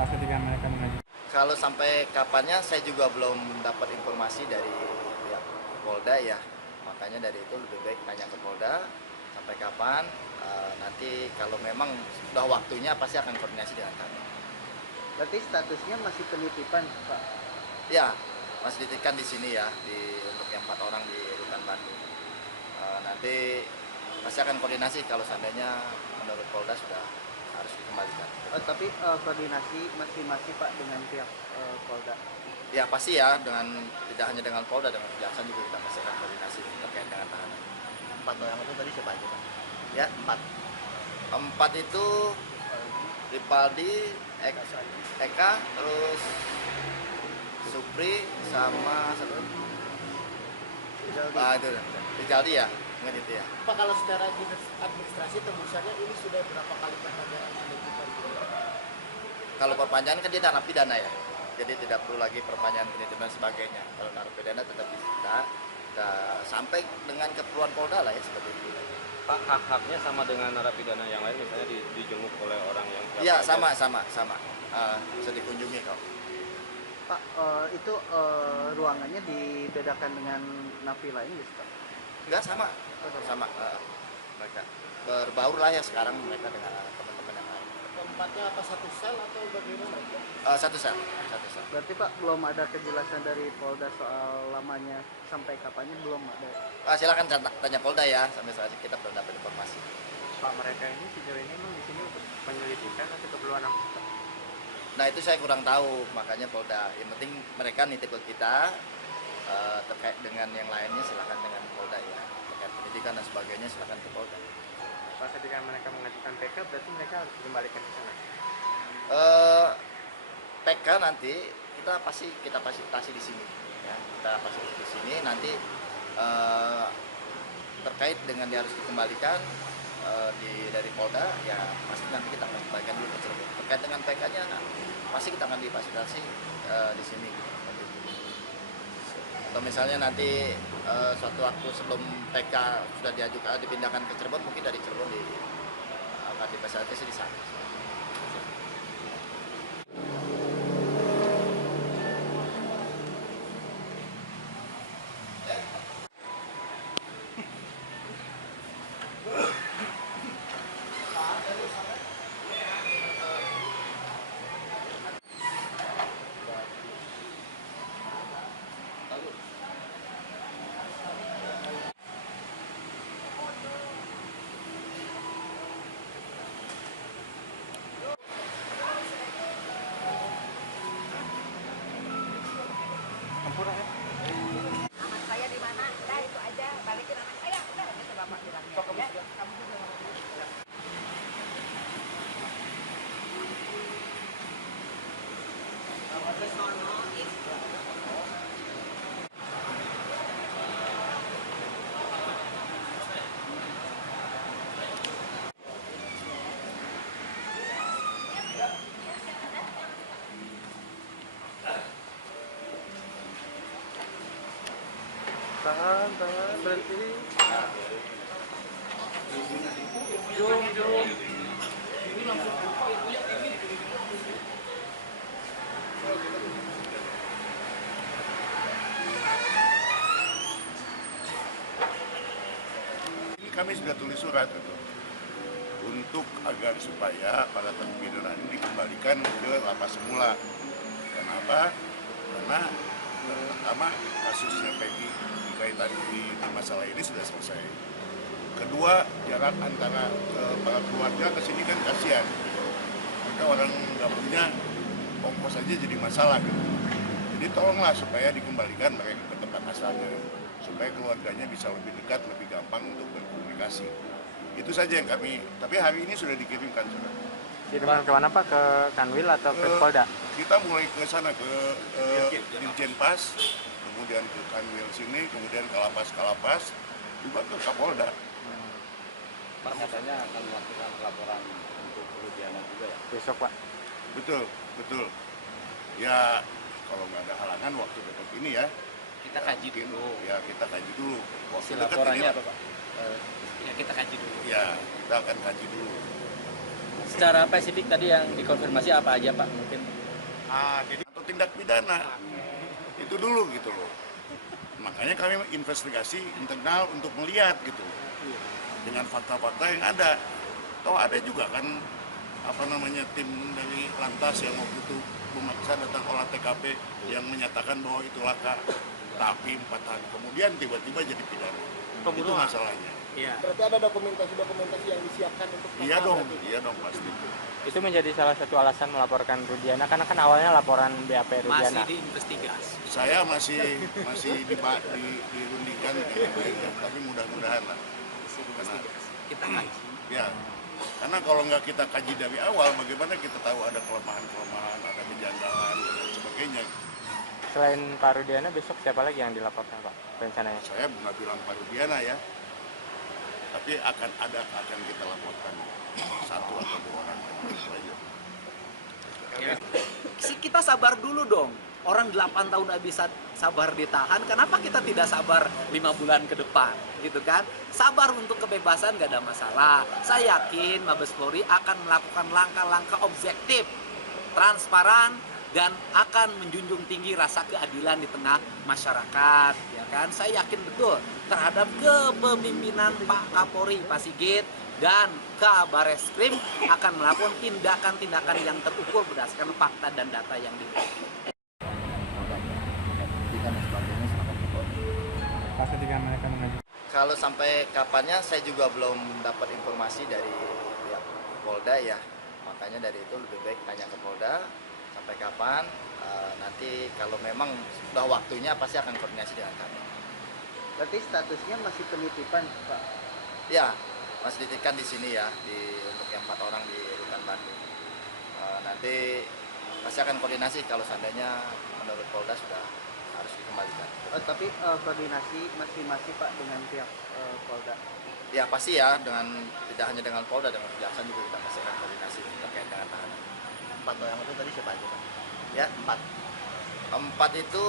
Pak ketika mereka mengajukan? Kalau sampai kapannya saya juga belum dapat informasi dari pihak Polda ya. Makanya dari itu lebih baik tanya ke Polda sampai kapan. Nanti kalau memang sudah waktunya pasti akan koordinasi dengan kami. Berarti statusnya masih penitipan, Pak? Ya, masih dititipkan di sini ya, untuk yang 4 orang di Rutan Bandung. Nanti pasti akan koordinasi kalau seandainya menurut Polda sudah harus dikembalikan. Tapi koordinasi masih Pak dengan pihak Polda? Ya pasti ya, tidak hanya dengan Polda, dengan kejaksaan juga kita pasti akan koordinasi terkait dengan tahanan. 4 orang itu tadi siapa aja, Pak? Ya, 4 itu Ripaldi, Eka, terus Supri sama satu itu Rijaldi ya, ingat itu ya. Pak, kalau secara administrasi tebusannya ini sudah berapa kali perpanjangan penitipan? Kalau perpanjangan kan dia narapidana ya, jadi tidak perlu lagi perpanjangan penitipan dan sebagainya. Kalau narapidana tetap disita sampai dengan keperluan Polda lah ya, seperti itu. Pak, hak-haknya sama dengan narapidana yang lain, misalnya dijenguk oleh orang yang... Iya, sama. Bisa dikunjungi kok. Pak, itu ruangannya dibedakan dengan napi lain gitu, Pak? Enggak, sama. Mereka berbaur lah ya sekarang mereka dengan teman-teman yang lain. Tempatnya apa, satu sel atau bagaimana? Satu sel. Berarti Pak belum ada kejelasan dari Polda soal lamanya sampai kapannya, belum ada? Silakan tanya Polda ya, sampai saat ini kita belum dapat informasi. Pak, mereka ini sejauh ini memang di sini untuk penyelidikan atau keperluan apa, Pak? Nah itu saya kurang tahu, makanya Polda. Yang penting mereka nitip ke kita, terkait dengan yang lainnya silakan dengan Polda ya. Terkait pendidikan dan sebagainya silakan ke Polda. Pak, ketika mereka mengajukan PK berarti mereka harus dikembalikan ke sana? PK nanti kita fasilitasi di sini ya. Kita fasilitasi di sini nanti terkait dengan dia harus dikembalikan dari Polda ya, pasti nanti kita akan kembalikan dulu ke Cirebon. Terkait dengan PK-nya pasti kita akan difasilitasi di sini gitu. Atau misalnya nanti suatu waktu sebelum PK sudah diajukan dipindahkan ke Cirebon, mungkin dari Cirebon akan difasilitasi di sana. Anak saya di mana? Udah itu aja, balikin anak saya. Udah, itu bapak bilangnya. Ya, kamu juga. Di sono itu. Tahan, berhenti. Jom. Ini kami sudah tulis surat itu untuk agar supaya para terpidana ini dikembalikan ke lapas semula. Kenapa? Karena pertama kasusnya Peggy dikaitan di masalah ini sudah selesai. Kedua, jarak antara para keluarga ke sini kan kasihan. Maka orang nggak punya ongkos saja jadi masalah gitu. Jadi tolonglah supaya dikembalikan mereka ke tempat asalnya, supaya keluarganya bisa lebih dekat, lebih gampang untuk berkomunikasi. Itu saja yang kami, tapi hari ini sudah dikirimkan surat. Kirimkan ke mana, Pak? Ke Kanwil atau ke Polda? Kita mulai ke sana, ke Dirjen Pas, kemudian ke Kanwil sini, kemudian ke Kalapas, juga ke Kapolda. Pak, katanya akan melakukan pelaporan untuk kerugian juga ya? Besok, Pak. Betul. Ya, kalau nggak ada halangan waktu dekat ini ya. Kita kaji dulu. Ya, kita kaji dulu. Waktu Laporannya ini, apa, Pak? Ya, kita kaji dulu. ya, kita akan kaji dulu. secara spesifik tadi yang dikonfirmasi apa aja Pak mungkin? Jadi atau tindak pidana itu dulu gitu loh. Makanya kami investigasi internal untuk melihat gitu dengan fakta-fakta yang ada. Toh ada juga kan tim dari Lantas yang waktu itu memaksa datang olah TKP yang menyatakan bahwa itu laka, tapi 4 hari kemudian tiba-tiba jadi pidana. Itu masalahnya. Iya. Berarti ada dokumentasi yang disiapkan untuk Iya dong pasti. Itu menjadi salah satu alasan melaporkan Rudiana karena kan awalnya laporan BAP Rudiana. Masih diinvestigasi. Saya masih dirundingkan dengan baik ya, tapi mudah-mudahan lah. Kita kaji. Ya, karena kalau nggak kita kaji dari awal, bagaimana kita tahu ada kelemahan-kelemahan, ada kejanggalan dan sebagainya. Selain Pak Rudiana, besok siapa lagi yang dilaporkan Pak rencananya? Saya nggak bilang Pak Rudiana ya, tapi akan kita laporkan 1 atau 2 orang itu aja. Kita sabar dulu dong. Orang 8 tahun nggak bisa sabar ditahan, kenapa kita tidak sabar 5 bulan ke depan, gitu kan? Sabar untuk kebebasan nggak ada masalah. Saya yakin Mabes Polri akan melakukan langkah-langkah objektif, transparan, dan akan menjunjung tinggi rasa keadilan di tengah masyarakat, ya kan? Saya yakin betul terhadap kepemimpinan Pak Kapolri, Pak Sigit, dan Kabareskrim akan melakukan tindakan-tindakan yang terukur berdasarkan fakta dan data yang dimiliki. Ketika mereka mengajukan. Kalau sampai kapannya saya juga belum dapat informasi dari pihak Polda ya. Makanya dari itu lebih baik tanya ke Polda sampai kapan. Nanti kalau memang sudah waktunya pasti akan koordinasi dengan kami. Berarti statusnya masih penitipan, Pak? Ya, masih dititipkan di sini ya, untuk yang 4 orang di Rutan Bandung. Nanti pasti akan koordinasi kalau seandainya menurut Polda sudah harus dikembalikan. Tapi koordinasi masih Pak dengan pihak Polda? Ya pasti ya, tidak hanya dengan Polda, dengan kejaksaan juga kita pasti akan koordinasi terkait dengan tahanan. 4 orang itu tadi siapa aja Pak? Ya, 4 itu